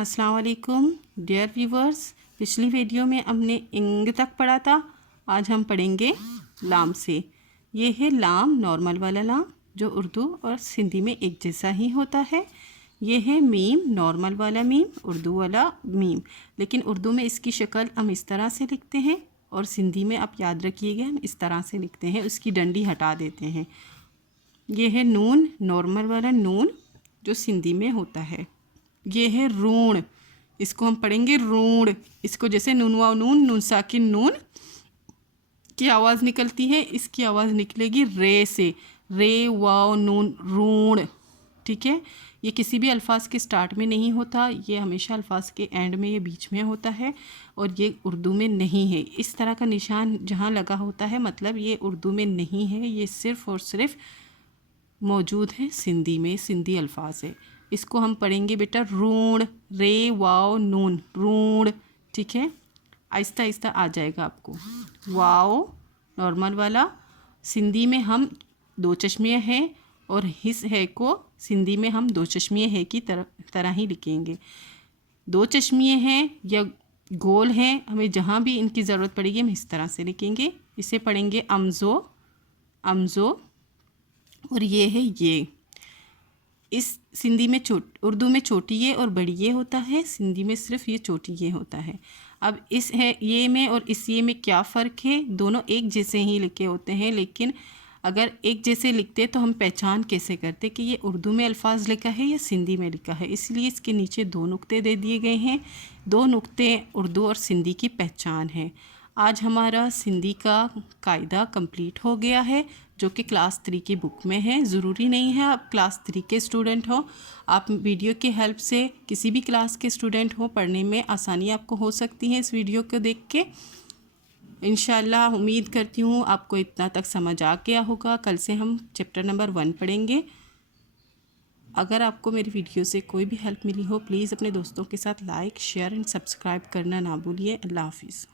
अस्सलाम वालेकुम dear viewers. पिछली वीडियो में हमने इंग तक पढ़ा था। आज हम पढ़ेंगे लाम से। ये है लाम, नॉर्मल वाला लाम जो उर्दू और सिंधी में एक जैसा ही होता है। ये है मीम, नॉर्मल वाला मीम, उर्दू वाला मीम, लेकिन उर्दू में इसकी शक्ल हम इस तरह से लिखते हैं और सिंधी में आप याद रखिएगा हम इस तरह से लिखते हैं, उसकी डंडी हटा देते हैं। ये है नून, नॉर्मल वाला नून जो सिंधी में होता है। ये है रून, इसको हम पढ़ेंगे रून। इसको जैसे नून वाव नून, नून साकिन नून की आवाज़ निकलती है, इसकी आवाज़ निकलेगी रे से, रे वाव नून, रून। ठीक है, ये किसी भी अल्फाज के स्टार्ट में नहीं होता, ये हमेशा अल्फाज के एंड में, ये बीच में होता है और ये उर्दू में नहीं है। इस तरह का निशान जहाँ लगा होता है मतलब ये उर्दू में नहीं है, ये सिर्फ़ और सिर्फ मौजूद है सिंधी में, सिंधी अल्फाज है। इसको हम पढ़ेंगे बेटा रून, रे वाव नून, रून। ठीक है, आहिस्ता आहिस्ता आ जाएगा आपको। वाव नॉर्मल वाला सिंधी में हम दो चश्मे हैं और हिस है को सिंधी में हम दो चश्मे है की तरह ही लिखेंगे। दो चश्मे हैं या गोल हैं, हमें जहाँ भी इनकी ज़रूरत पड़ेगी हम इस तरह से लिखेंगे। इसे पढ़ेंगे अमज़ो, अमज़ो। और ये है ये, इस सिंधी में उर्दू में छोटी ये और बड़ी ये होता है, सिंधी में सिर्फ ये छोटी ये होता है। अब इस है ये में और इस ये में क्या फ़र्क है? दोनों एक जैसे ही लिखे होते हैं, लेकिन अगर एक जैसे लिखते तो हम पहचान कैसे करते कि ये उर्दू में अल्फाज लिखा है या सिंधी में लिखा है? इसलिए इसके नीचे दो नुक्ते दे दिए गए हैं। दो नुक्ते उर्दू और सिंधी की पहचान है। आज हमारा सिंधी का कायदा कंप्लीट हो गया है, जो कि क्लास 3 की बुक में है। ज़रूरी नहीं है आप क्लास 3 के स्टूडेंट हो, आप वीडियो की हेल्प से किसी भी क्लास के स्टूडेंट हो, पढ़ने में आसानी आपको हो सकती है इस वीडियो को देख के। इंशाल्लाह उम्मीद करती हूँ आपको इतना तक समझ आ गया होगा। कल से हम चैप्टर नंबर 1 पढ़ेंगे। अगर आपको मेरी वीडियो से कोई भी हेल्प मिली हो, प्लीज़ अपने दोस्तों के साथ लाइक, शेयर एंड सब्सक्राइब करना ना भूलिए। अल्लाह हाफिज़।